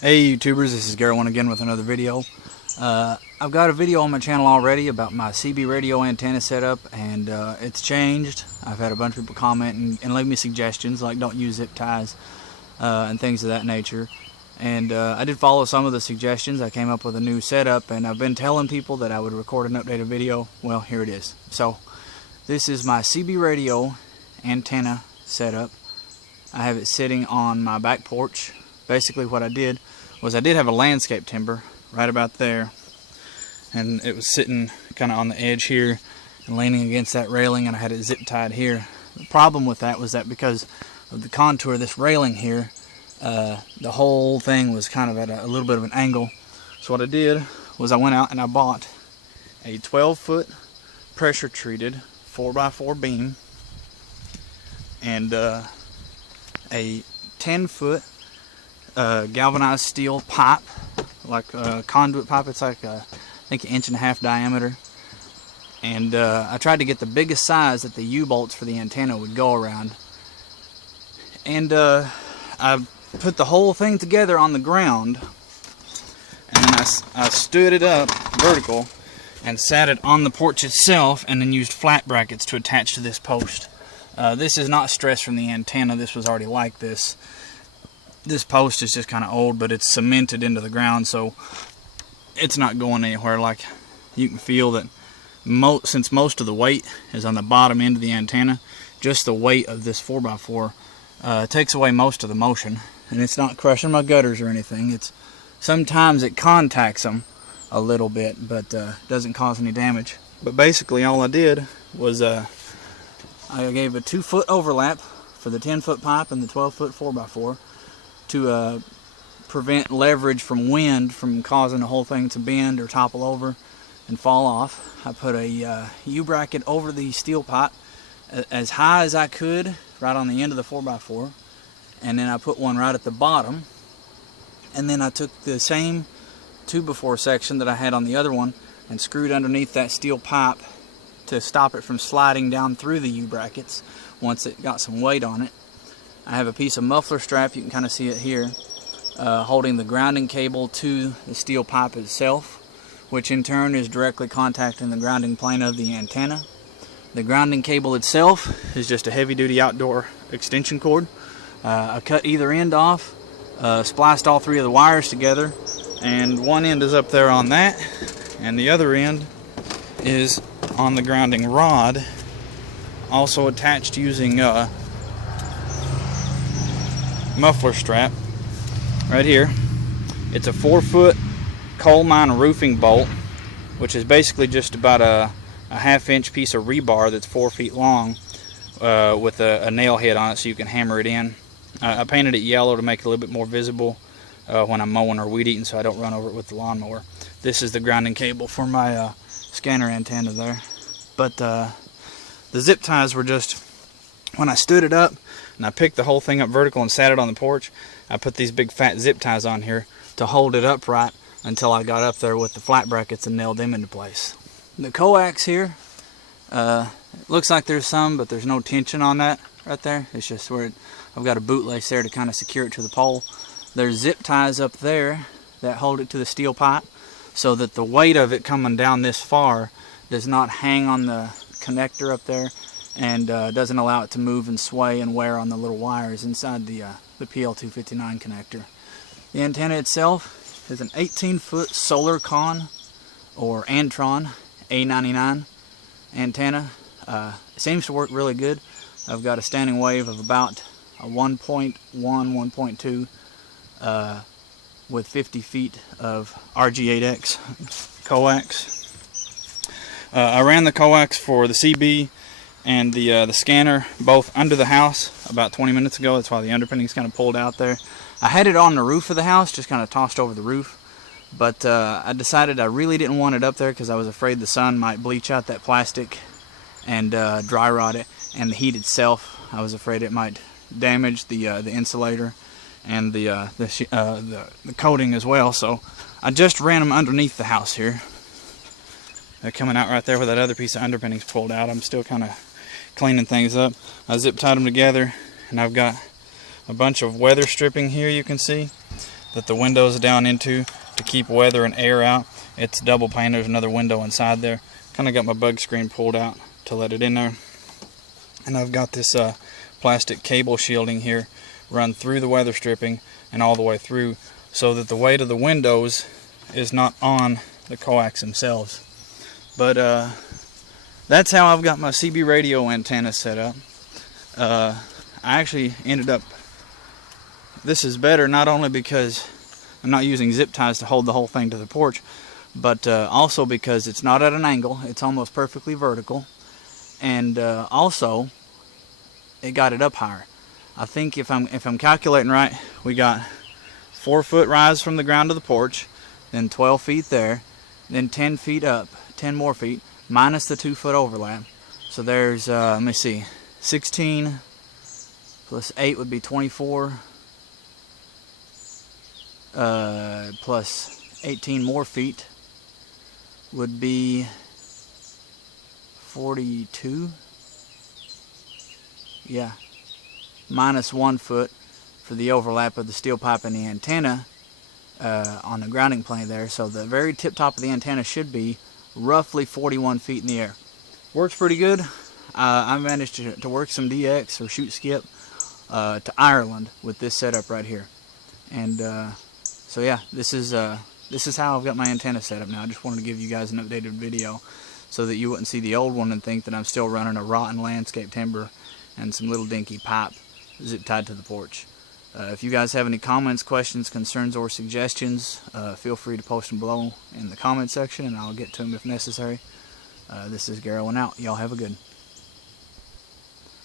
Hey YouTubers, this is Gary1 again with another video. I've got a video on my channel already about my CB radio antenna setup, and it's changed. I've had a bunch of people comment and leave me suggestions like don't use zip ties and things of that nature. And I did follow some of the suggestions. I came up with a new setup, and I've been telling people that I would record an updated video. Well, here it is. So this is my CB radio antenna setup. I have it sitting on my back porch. Basically what I did was I did have a landscape timber right about there, and it was sitting kind of on the edge here and leaning against that railing, and I had it zip tied here. The problem with that was that because of the contour of this railing here, the whole thing was kind of at a little bit of an angle. So what I did was I went out and I bought a 12-foot pressure treated 4x4 beam and a 10-foot galvanized steel pipe, like a conduit pipe. It's like I think 1.5 inch diameter, and I tried to get the biggest size that the U-bolts for the antenna would go around, and I put the whole thing together on the ground, and then I stood it up vertical and sat it on the porch itself, and then used flat brackets to attach to this post. This is not stressed from the antenna. This was already like this. This post is just kind of old, but it's cemented into the ground, so it's not going anywhere. Like, you can feel that since most of the weight is on the bottom end of the antenna, just the weight of this 4x4 takes away most of the motion, and it's not crushing my gutters or anything. Sometimes it contacts them a little bit, but doesn't cause any damage. But basically all I did was I gave a 2-foot overlap for the 10-foot pipe and the 12-foot 4x4 to prevent leverage from wind from causing the whole thing to bend or topple over and fall off. I put a U-bracket over the steel pipe as high as I could, right on the end of the 4x4, and then I put one right at the bottom, and then I took the same 2x4 section that I had on the other one and screwed underneath that steel pipe to stop it from sliding down through the U-brackets once it got some weight on it. I have a piece of muffler strap, you can kind of see it here, holding the grounding cable to the steel pipe itself, which in turn is directly contacting the grounding plane of the antenna. The grounding cable itself is just a heavy-duty outdoor extension cord. I cut either end off, spliced all 3 of the wires together, and one end is up there on that, and the other end is on the grounding rod, also attached using muffler strap right here. It's a 4-foot coal mine roofing bolt, which is basically just about a 1/2 inch piece of rebar that's 4 feet long, with a nail head on it so you can hammer it in. I painted it yellow to make it a little bit more visible when I'm mowing or weed eating, so I don't run over it with the lawnmower. This is the grounding cable for my scanner antenna there. But the zip ties were just, when I stood it up and I picked the whole thing up vertical and sat it on the porch, I put these big fat zip ties on here to hold it upright until I got up there with the flat brackets and nailed them into place. The coax here, it looks like there's some, but there's no tension on that right there. It's just where I've got a bootlace there to kind of secure it to the pole. There's zip ties up there that hold it to the steel pipe, so that the weight of it coming down this far does not hang on the connector up there, and doesn't allow it to move and sway and wear on the little wires inside the PL259 connector. The antenna itself is an 18-foot Solarcon or Antron A99 antenna. It seems to work really good. I've got a standing wave of about a 1.1, 1.2 with 50 feet of RG8X coax. I ran the coax for the CB and the scanner both under the house about 20 minutes ago. That's why the underpinning's kind of pulled out there. I had it on the roof of the house, just kind of tossed over the roof, but I decided I really didn't want it up there because I was afraid the sun might bleach out that plastic and dry rot it, and the heat itself, I was afraid it might damage the insulator and the coating as well. So I just ran them underneath the house here. They're coming out right there where that other piece of underpinning's pulled out. I'm still kind of cleaning things up. I zip tied them together, and I've got a bunch of weather stripping here, you can see. that the window's down into to keep weather and air out. It's double pane. There's another window inside there. Kind of got my bug screen pulled out to let it in there. And I've got this plastic cable shielding here run through the weather stripping and all the way through, so that the weight of the windows is not on the coax themselves. But that's how I've got my CB radio antenna set up. I actually ended up, this is better not only because I'm not using zip ties to hold the whole thing to the porch, but also because it's not at an angle. It's almost perfectly vertical, and also it got it up higher. I think if I'm calculating right, we got 4-foot rise from the ground to the porch, then 12 feet there, then 10 feet up, 10 more feet, minus the 2-foot overlap. So there's, let me see, 16 plus 8 would be 24, plus 18 more feet would be 42. Yeah, minus 1 foot for the overlap of the steel pipe and the antenna on the grounding plane there. So the very tip top of the antenna should be roughly 41 feet in the air. Works pretty good. I managed to work some DX or shoot skip to Ireland with this setup right here. And so yeah, this is how I've got my antenna set up now. I just wanted to give you guys an updated video so that you wouldn't see the old one and think that I'm still running a rotten landscape timber and some little dinky pipe zip tied to the porch. If you guys have any comments, questions, concerns, or suggestions, feel free to post them below in the comment section, and I'll get to them if necessary. This is Garrowing out. Y'all have a good one.